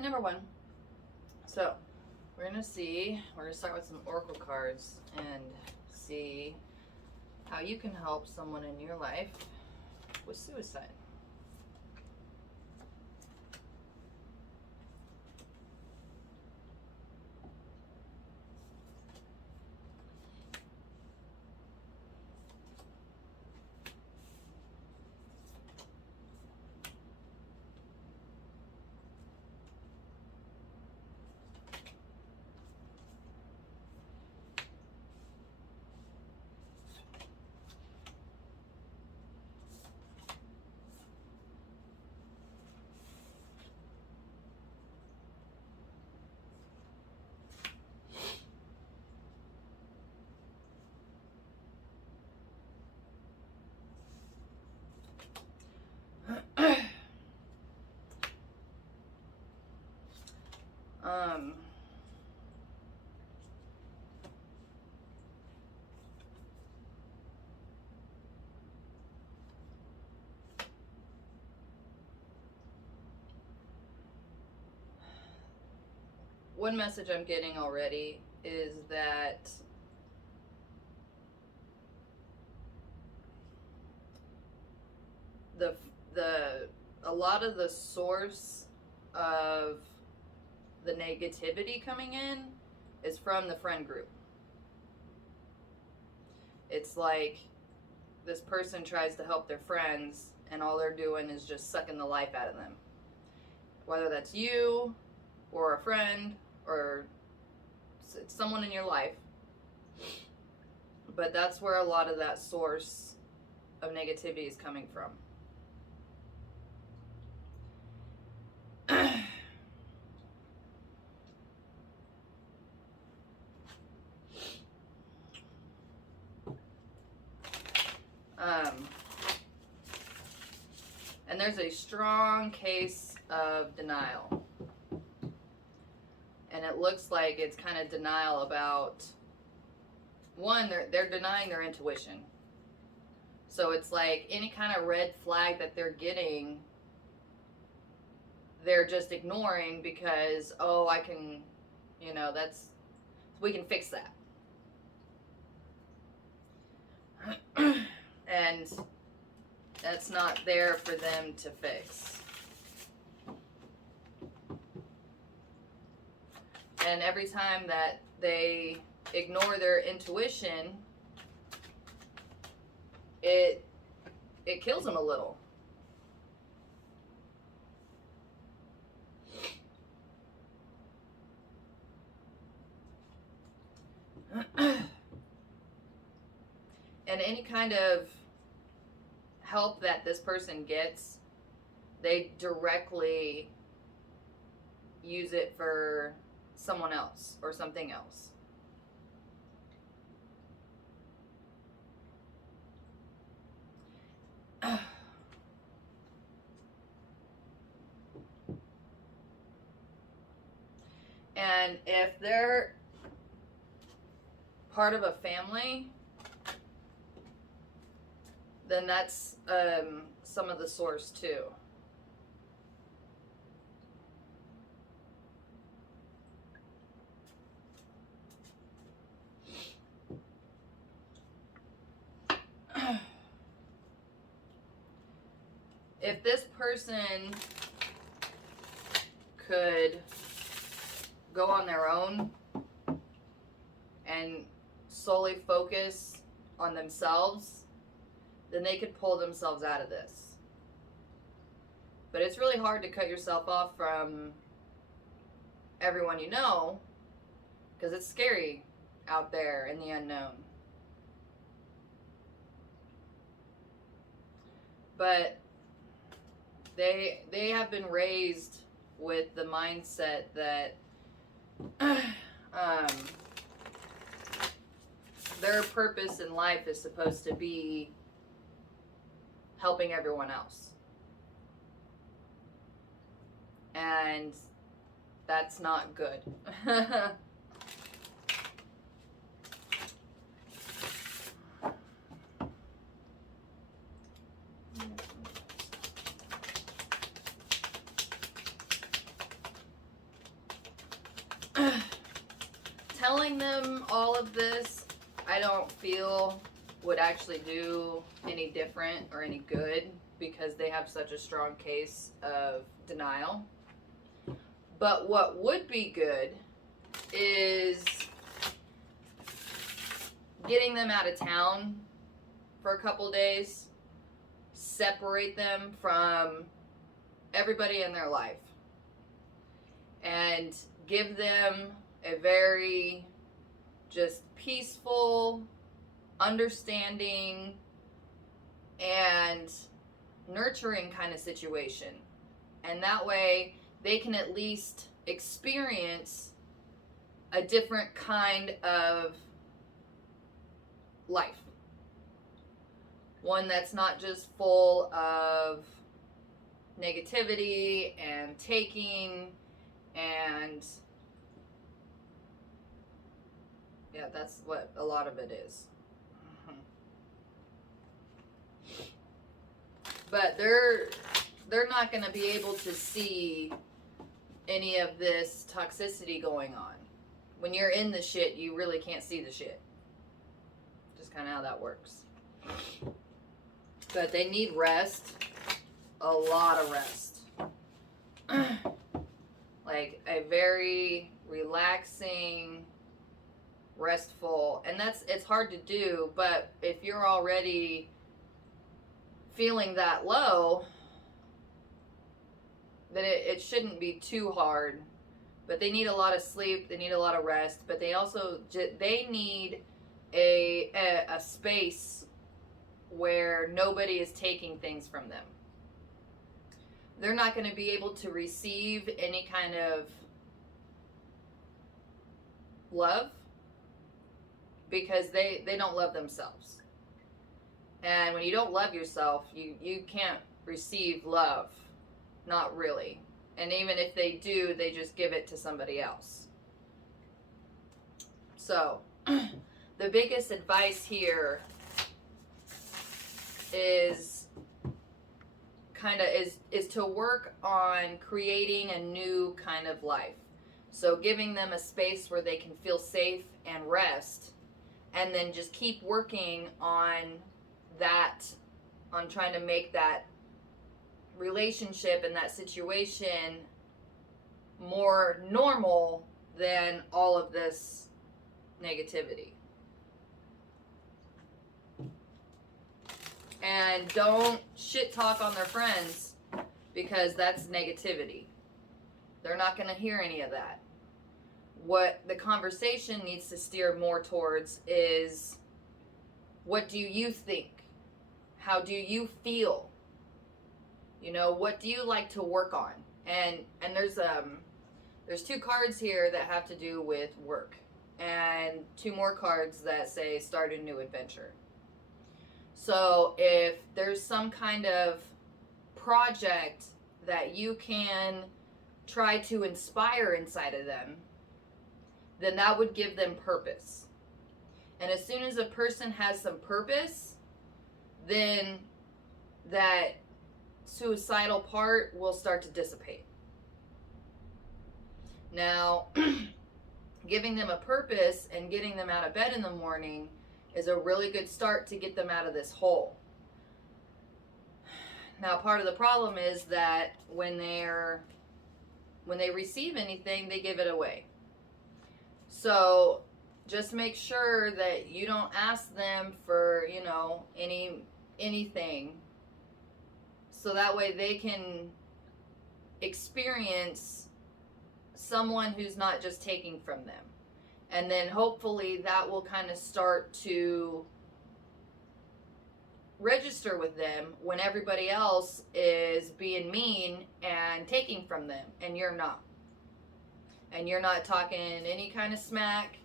number one. So we're gonna start with some oracle cards and see how you can help someone in your life with suicide. One message I'm getting already is that a lot of the source of the negativity coming in is from the friend group. It's like this person tries to help their friends and all they're doing is just sucking the life out of them. Whether that's you or a friend or it's someone in your life. But that's where a lot of that source of negativity is coming from. And there's a strong case of denial. And it looks like it's kind of denial about, one, they're denying their intuition. So it's like any kind of red flag that they're getting, they're just ignoring because, oh, I can, we can fix that. And that's not there for them to fix. And every time that they ignore their intuition, it kills them a little. And any kind of help that this person gets, they directly use it for someone else or something else. And if they're part of a family, then that's some of the source too. If this person could go on their own and solely focus on themselves, then they could pull themselves out of this. But it's really hard to cut yourself off from everyone you know, because it's scary out there in the unknown. But they have been raised with the mindset that their purpose in life is supposed to be helping everyone else. And that's not good. telling them all of this, I don't feel would actually do any different or any good, because they have such a strong case of denial. But what would be good is getting them out of town for a couple days, separate them from everybody in their life, and give them a very just peaceful, understanding, and nurturing kind of situation. And that way they can at least experience a different kind of life. One that's not just full of negativity and taking and yeah, that's what a lot of it is. But they're not going to be able to see any of this toxicity going on. When you're in the shit, you really can't see the shit. Just kind of how that works. But they need rest. A lot of rest. Like a very relaxing, restful, and it's hard to do, but if you're already feeling that low, then it shouldn't be too hard. But they need a lot of sleep, they need a lot of rest, but they also they need a space where nobody is taking things from them. They're not going to be able to receive any kind of love because they don't love themselves. And when you don't love yourself, you can't receive love. Not really. And even if they do, they just give it to somebody else. So, the biggest advice here is is to work on creating a new kind of life. So giving them a space where they can feel safe and rest, and then just keep working on that, on trying to make that relationship and that situation more normal than all of this negativity. And don't shit talk on their friends, because that's negativity. They're not going to hear any of that. What the conversation needs to steer more towards is, what do you think? How do you feel? You know, what do you like to work on? And there's 2 cards here that have to do with work, and 2 more cards that say start a new adventure. So if there's some kind of project that you can try to inspire inside of them, then that would give them purpose. And as soon as a person has some purpose, then that suicidal part will start to dissipate. Now, giving them a purpose and getting them out of bed in the morning is a really good start to get them out of this hole. Now, part of the problem is that when they receive anything, they give it away. So just make sure that you don't ask them for, you know, anything, so that way they can experience someone who's not just taking from them. And then hopefully that will kind of start to register with them when everybody else is being mean and taking from them, and you're not. And you're not talking any kind of smack.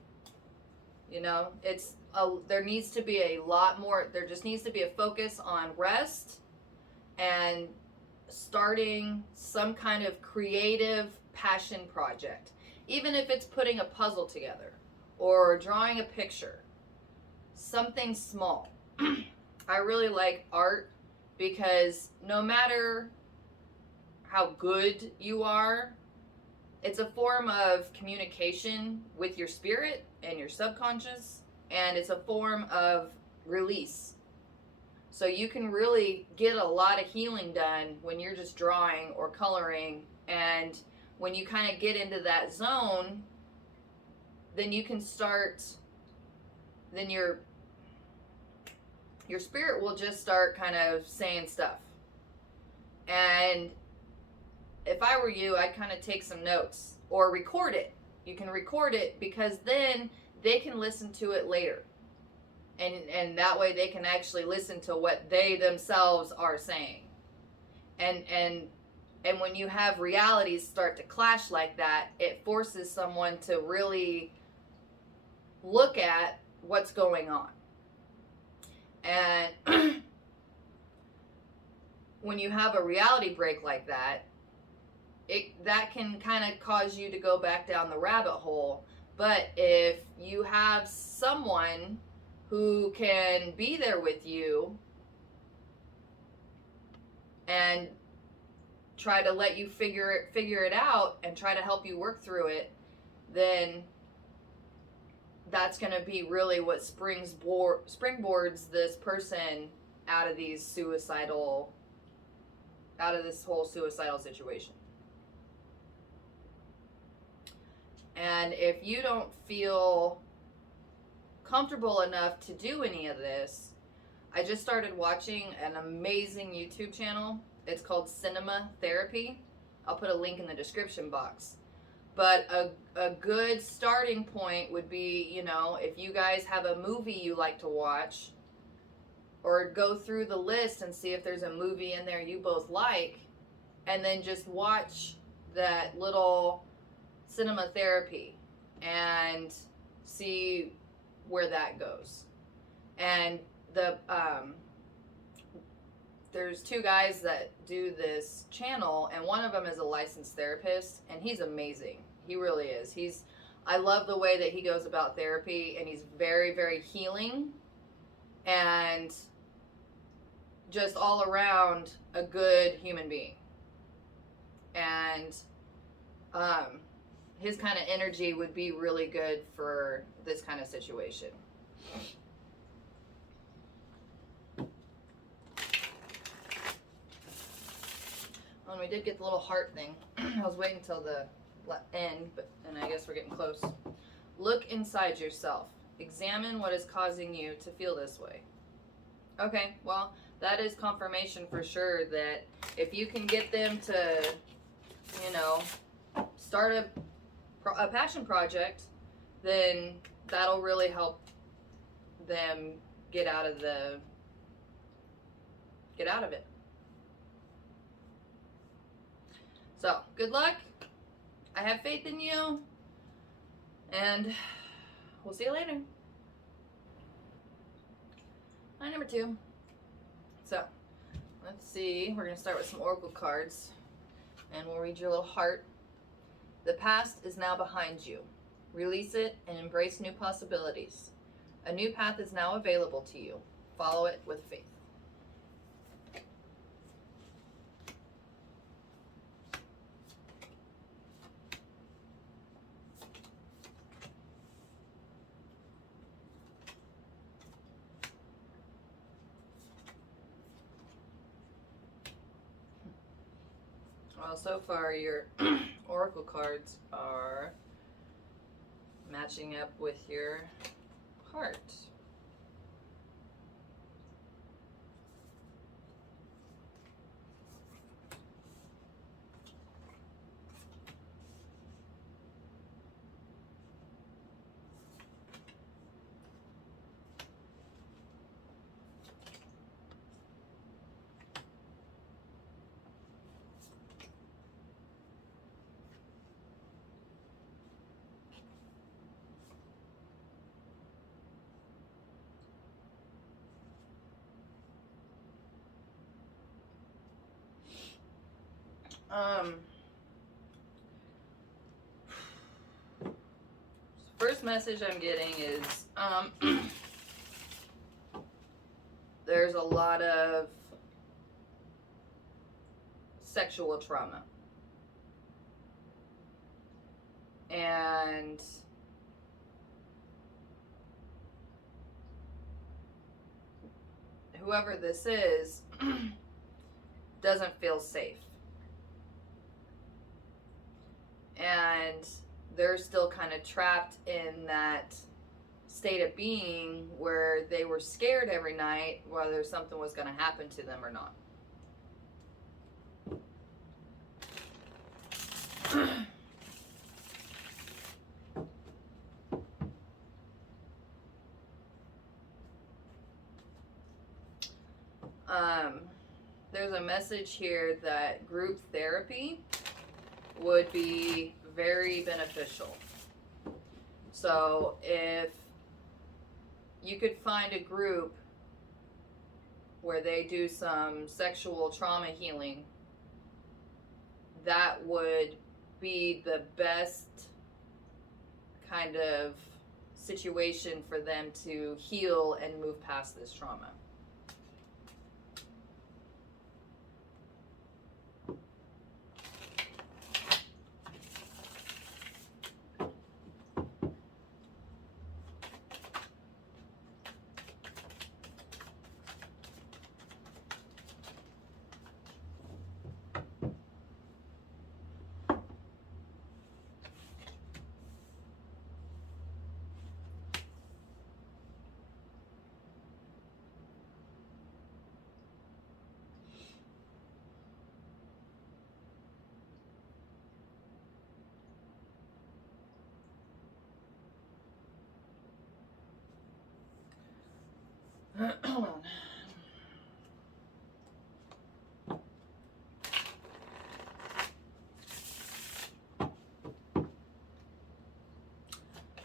You know, there needs to be a lot more, there just needs to be a focus on rest and starting some kind of creative passion project. Even if it's putting a puzzle together or drawing a picture, something small. I really like art, because no matter how good you are, it's a form of communication with your spirit, and your subconscious, and it's a form of release. So you can really get a lot of healing done when you're just drawing or coloring, and when you kind of get into that zone, then you can start, then your spirit will just start kind of saying stuff. And if I were you, I'd kind of take some notes or record it. You can record it, because then they can listen to it later. And that way they can actually listen to what they themselves are saying. And when you have realities start to clash like that, it forces someone to really look at what's going on. And when you have a reality break like that, that can kind of cause you to go back down the rabbit hole. But if you have someone who can be there with you and try to let you figure it out and try to help you work through it, then that's going to be really what springboards this person out of this whole suicidal situation. And if you don't feel comfortable enough to do any of this, I just started watching an amazing YouTube channel. It's called Cinema Therapy. I'll put a link in the description box. But a good starting point would be, you know, if you guys have a movie you like to watch, or go through the list and see if there's a movie in there you both like, and then just watch that little cinema therapy and see where that goes. And there's two guys that do this channel, and one of them is a licensed therapist, and he's amazing. He really is. I love the way that he goes about therapy, and he's very, very healing, and just all around a good human being. And his kind of energy would be really good for this kind of situation. And we did get the little heart thing. I was waiting until the end, and I guess we're getting close. Look inside yourself. Examine what is causing you to feel this way. Okay, well, that is confirmation for sure that if you can get them to, you know, start a passion project, then that'll really help them get out of it. So, good luck. I have faith in you. And we'll see you later. Line number 2. So, let's see. We're going to start with some oracle cards. And we'll read your little heart. The past is now behind you. Release it and embrace new possibilities. A new path is now available to you. Follow it with faith. Well, so far your oracle cards are matching up with your heart. First message I'm getting is there's a lot of sexual trauma. And whoever this is doesn't feel safe. And they're still kind of trapped in that state of being where they were scared every night whether something was going to happen to them or not. There's a message here that group therapy would be very beneficial. So if you could find a group where they do some sexual trauma healing, that would be the best kind of situation for them to heal and move past this trauma. Hold on.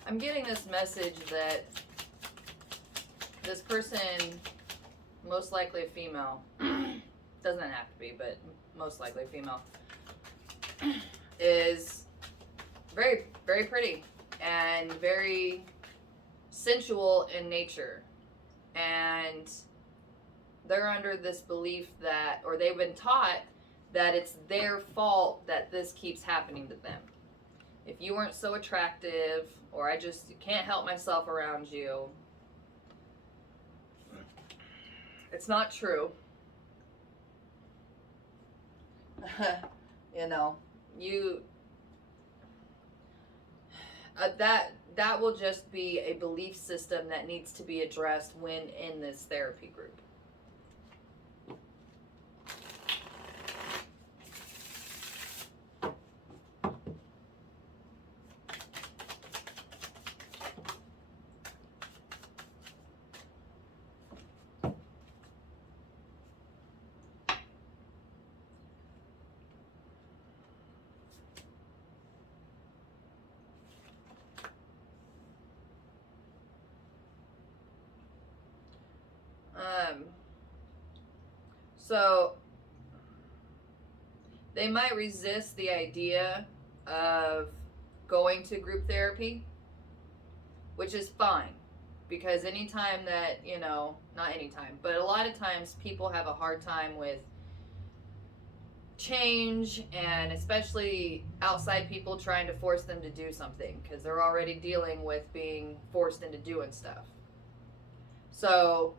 I'm getting this message that this person, most likely a female, doesn't have to be, but most likely female, is very, very pretty and very sensual in nature. And they're under this belief that, or they've been taught that it's their fault that this keeps happening to them. If you weren't so attractive, or I just can't help myself around you, it's not true. You know, that will just be a belief system that needs to be addressed when in this therapy group. So they might resist the idea of going to group therapy, which is fine, because anytime that, you know, not anytime, but a lot of times people have a hard time with change, and especially outside people trying to force them to do something, because they're already dealing with being forced into doing stuff. So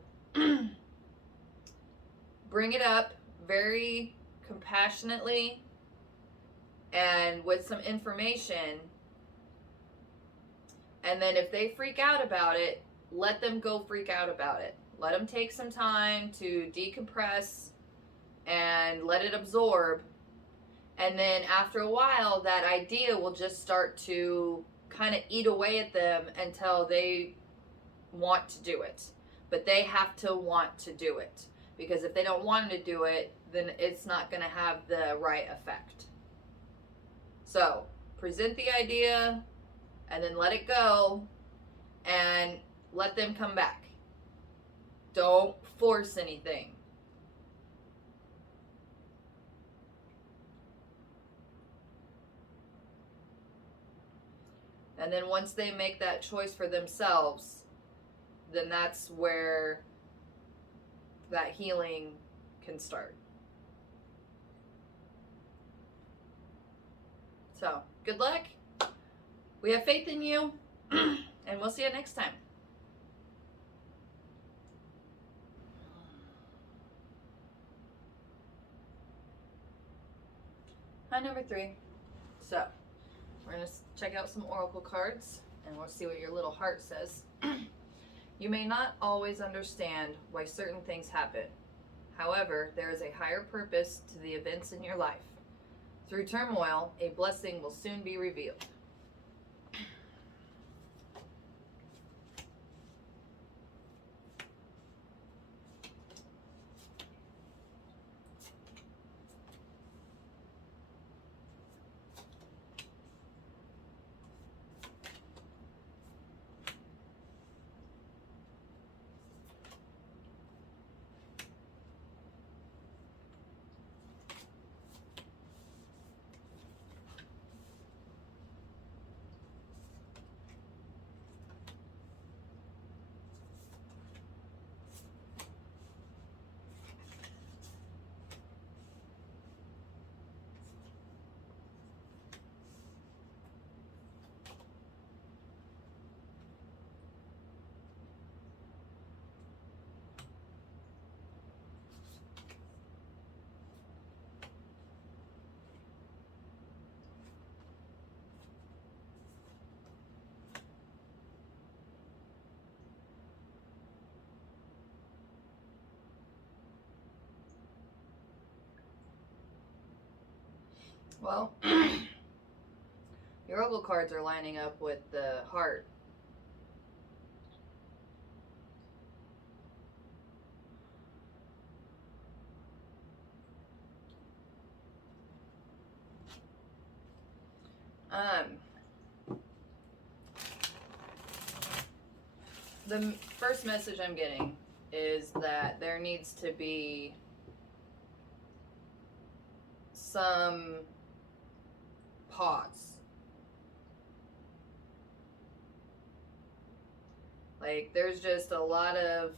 bring it up very compassionately and with some information, and then if they freak out about it, let them go freak out about it. Let them take some time to decompress and let it absorb, and then after a while that idea will just start to kind of eat away at them until they want to do it. But they have to want to do it, because if they don't want to do it, then it's not going to have the right effect. So present the idea and then let it go and let them come back. Don't force anything. And then once they make that choice for themselves, then that's where that healing can start. So, good luck. We have faith in you, and we'll see you next time. Hi, number 3. So, we're going to check out some oracle cards, and we'll see what your little heart says. You may not always understand why certain things happen. However, there is a higher purpose to the events in your life. Through turmoil, a blessing will soon be revealed. Well, your oracle cards are lining up with the heart. The first message I'm getting is that there needs to be some pause. Like, there's just a lot of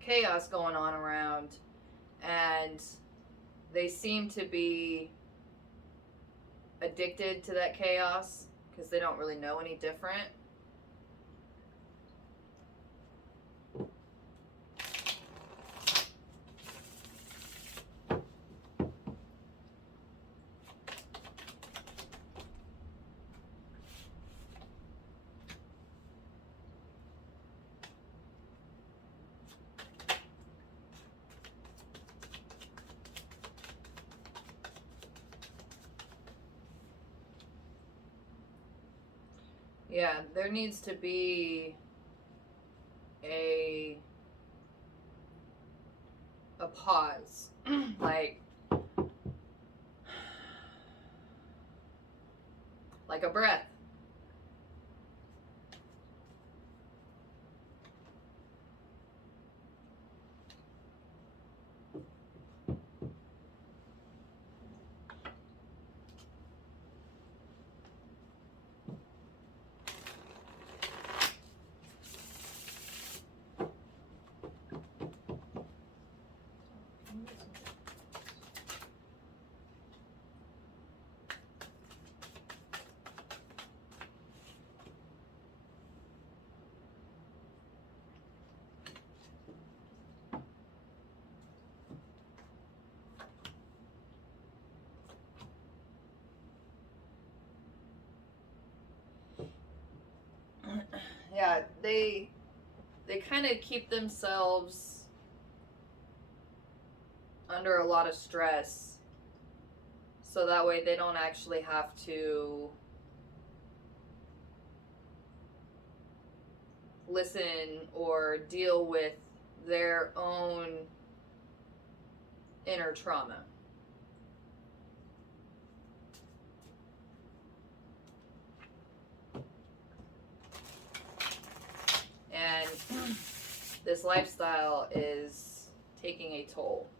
chaos going on around, and they seem to be addicted to that chaos because they don't really know any different. Yeah, there needs to be a pause. like a breath. Yeah, they kind of keep themselves under a lot of stress, so that way they don't actually have to listen or deal with their own inner trauma. And this lifestyle is taking a toll.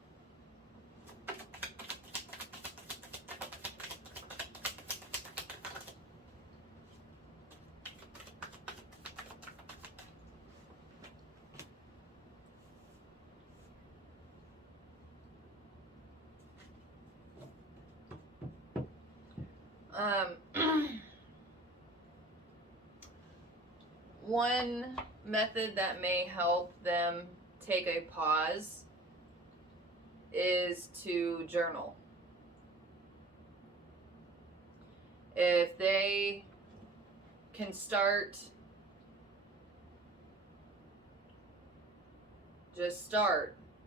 One method that may help them take a pause is to journal. If they can start,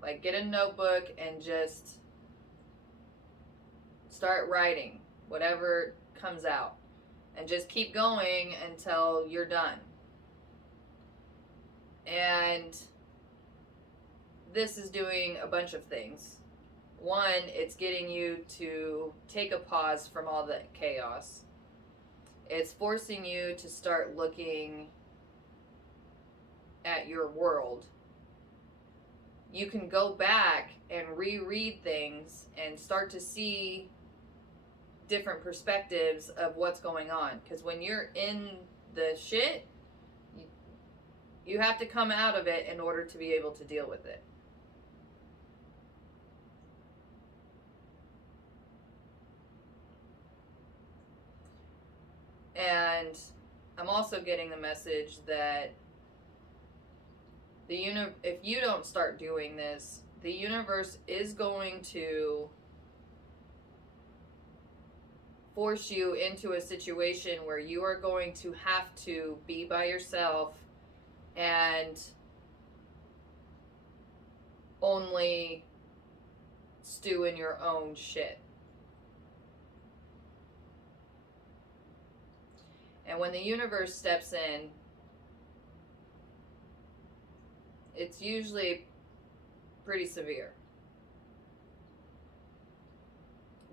like get a notebook and just start writing whatever comes out, and just keep going until you're done. And this is doing a bunch of things. One, it's getting you to take a pause from all the chaos. It's forcing you to start looking at your world. You can go back and reread things and start to see different perspectives of what's going on. Because when you're in the shit, you have to come out of it in order to be able to deal with it. And I'm also getting the message that if you don't start doing this, the universe is going to force you into a situation where you are going to have to be by yourself and only stew in your own shit. And when the universe steps in, it's usually pretty severe.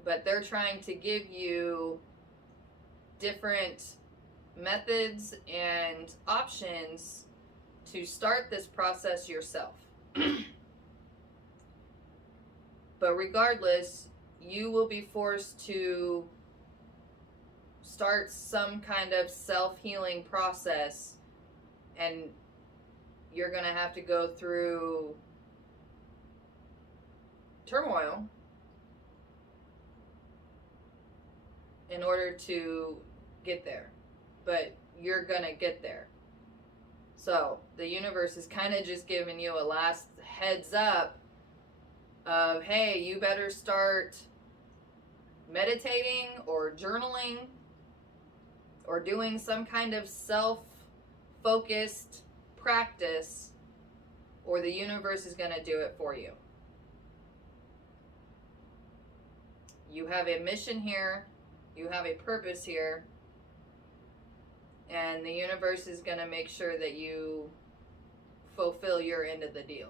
But they're trying to give you different methods and options to start this process yourself. But regardless, you will be forced to start some kind of self-healing process, and you're going to have to go through turmoil in order to get there. But you're going to get there. So the universe is kind of just giving you a last heads up of, hey, you better start meditating or journaling or doing some kind of self-focused practice, or the universe is going to do it for you. You have a mission here. You have a purpose here. And the universe is going to make sure that you fulfill your end of the deal.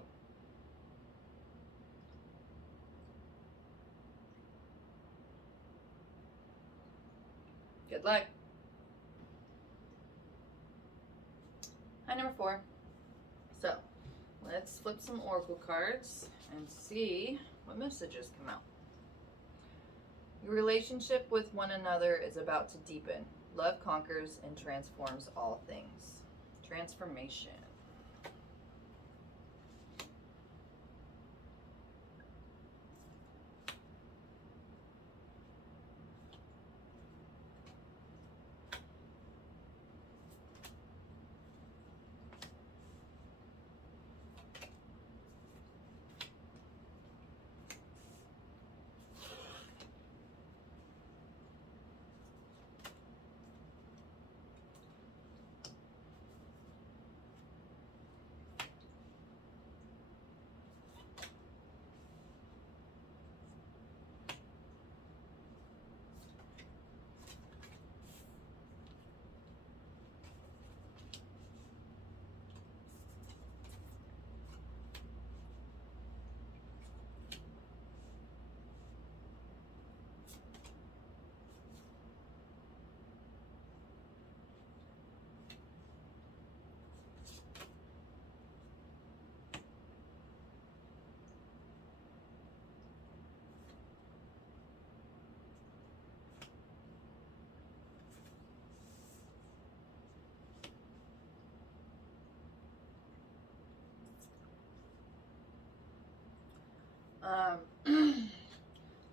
Good luck. Hi, number 4. So, let's flip some oracle cards and see what messages come out. Your relationship with one another is about to deepen. Love conquers and transforms all things. Transformation.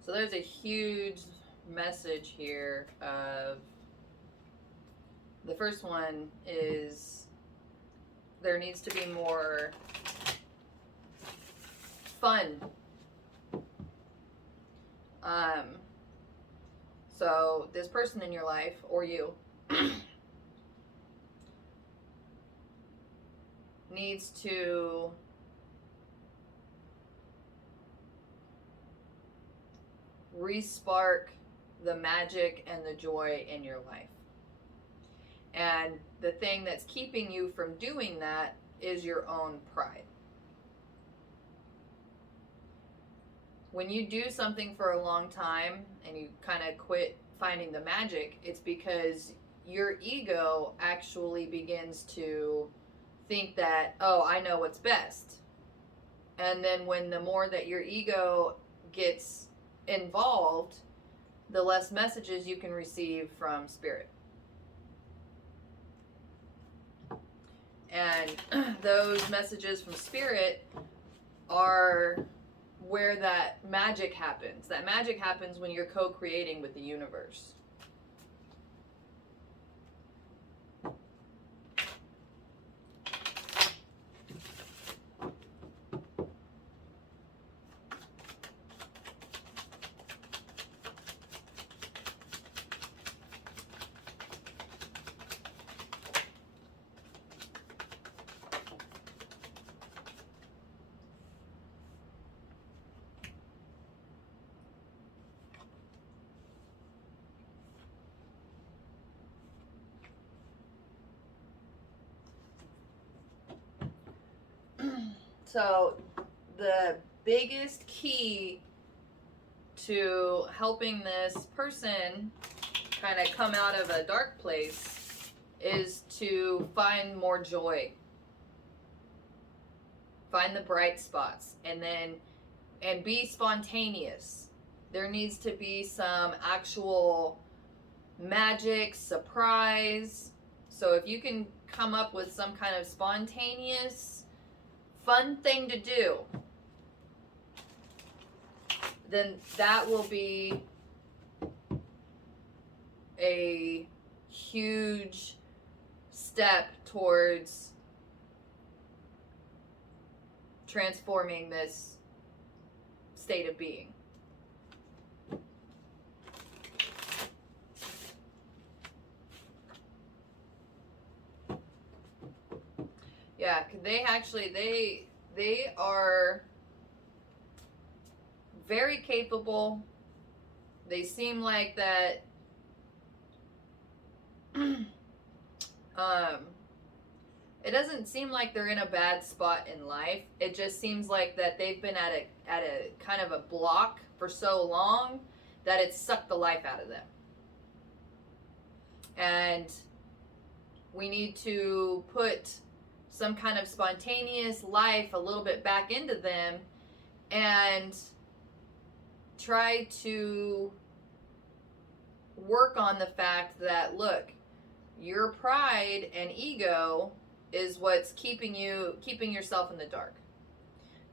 So there's a huge message here of, the first one is there needs to be more fun. So this person in your life, or you, needs to re-spark the magic and the joy in your life. And the thing that's keeping you from doing that is your own pride. When you do something for a long time and you kind of quit finding the magic, it's because your ego actually begins to think that, oh, I know what's best. And then when the more that your ego gets involved, the less messages you can receive from spirit. And those messages from spirit are where that magic happens. That magic happens when you're co-creating with the universe. So the biggest key to helping this person kind of come out of a dark place is to find more joy. Find the bright spots, and be spontaneous. There needs to be some actual magic, surprise. So if you can come up with some kind of spontaneous fun thing to do, then that will be a huge step towards transforming this state of being. Yeah, they are very capable. They seem like that it doesn't seem like they're in a bad spot in life. It just seems like that they've been at a kind of a block for so long that it's sucked the life out of them. And we need to put some kind of spontaneous life a little bit back into them and try to work on the fact that, look, your pride and ego is what's keeping yourself in the dark.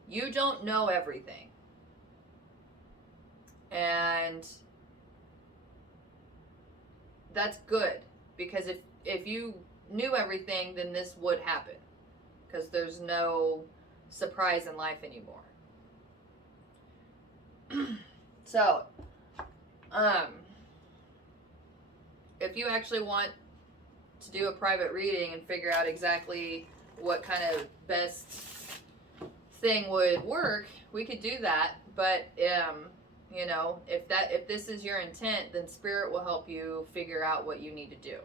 You don't know everything. And that's good, because if you knew everything, then this would happen, because there's no surprise in life anymore. So, if you actually want to do a private reading and figure out exactly what kind of best thing would work, we could do that. But you know, if this is your intent, then spirit will help you figure out what you need to do.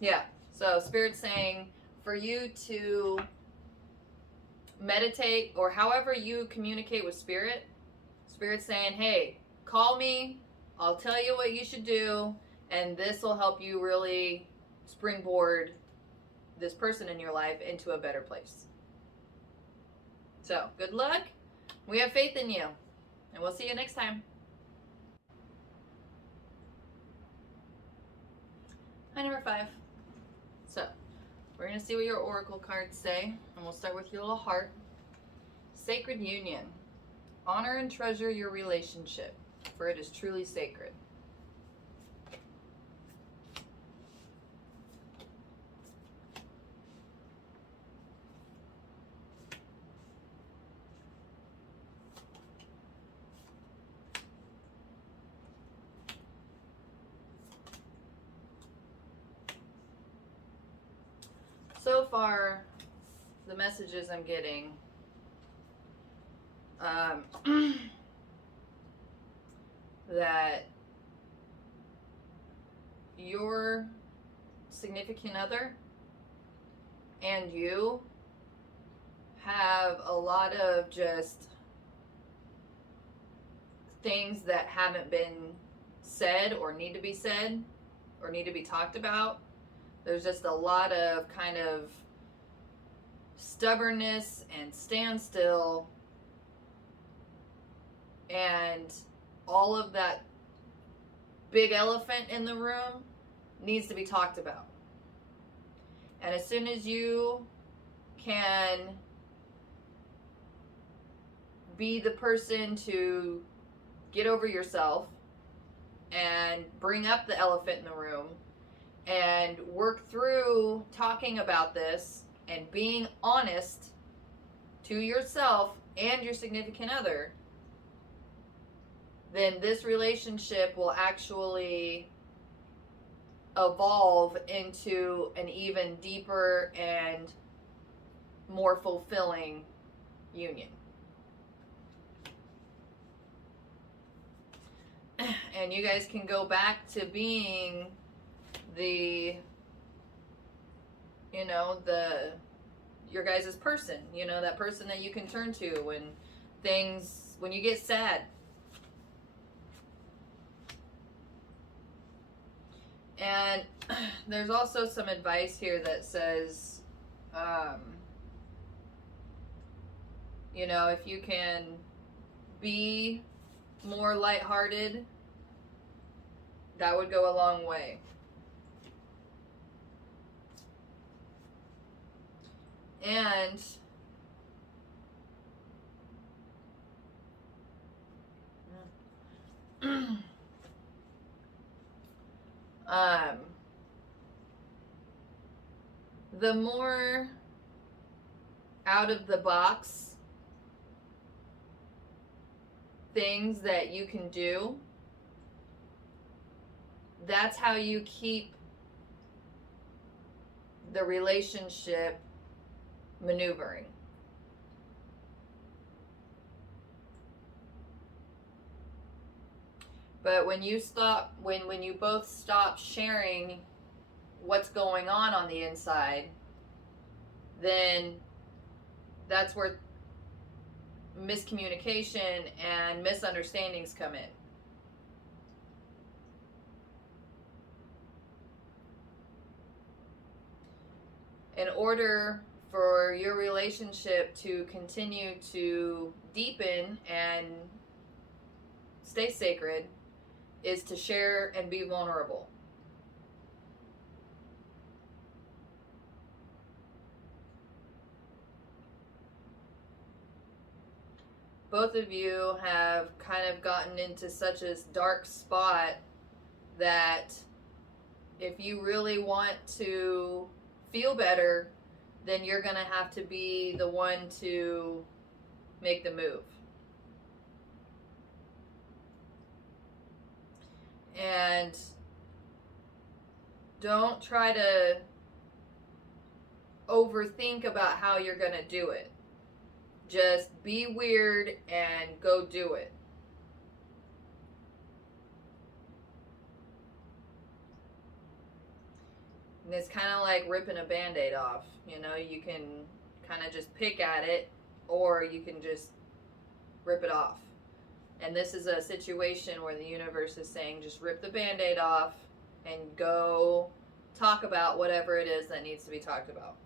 Yeah, so Spirit's saying for you to meditate, or however you communicate with Spirit, Spirit's saying, hey, call me, I'll tell you what you should do, and this will help you really springboard this person in your life into a better place. So, good luck. We have faith in you, and we'll see you next time. Hi, number 5. So, we're going to see what your oracle cards say, and we'll start with your little heart. Sacred union. Honor and treasure your relationship, for it is truly sacred. So far, the messages I'm getting, that your significant other and you have a lot of just things that haven't been said or need to be said or need to be talked about. There's just a lot of kind of stubbornness and standstill, and all of that big elephant in the room needs to be talked about. And as soon as you can be the person to get over yourself and bring up the elephant in the room and work through talking about this and being honest to yourself and your significant other, then this relationship will actually evolve into an even deeper and more fulfilling union. And you guys can go back to being the, you know, your guys' person, you know, that person that you can turn to when you get sad. And there's also some advice here that says, you know, if you can be more lighthearted, that would go a long way. And the more out of the box things that you can do, that's how you keep the relationship maneuvering. But when you stop, when you both stop sharing what's going on the inside, then that's where miscommunication and misunderstandings come in. In order for your relationship to continue to deepen and stay sacred, is to share and be vulnerable. Both of you have kind of gotten into such a dark spot that if you really want to feel better, then you're going to have to be the one to make the move. And don't try to overthink about how you're going to do it. Just be weird and go do it. And it's kind of like ripping a Band-Aid off. You know, you can kind of just pick at it, or you can just rip it off. And this is a situation where the universe is saying, just rip the Band-Aid off and go talk about whatever it is that needs to be talked about.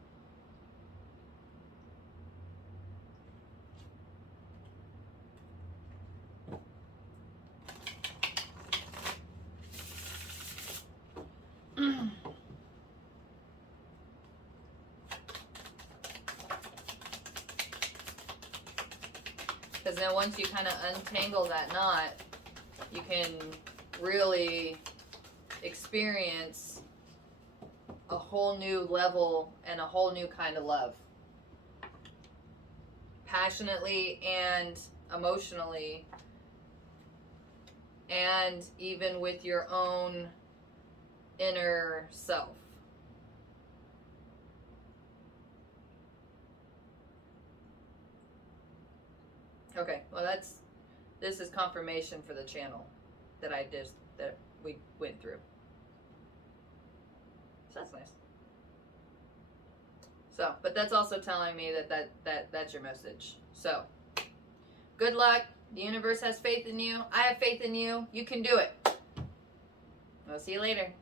Because then once you kind of untangle that knot, you can really experience a whole new level and a whole new kind of love. Passionately and emotionally, and even with your own inner self. Okay, well this is confirmation for the channel that we went through. So that's nice. So, but that's also telling me that's your message. So, good luck. The universe has faith in you. I have faith in you. You can do it. I'll see you later.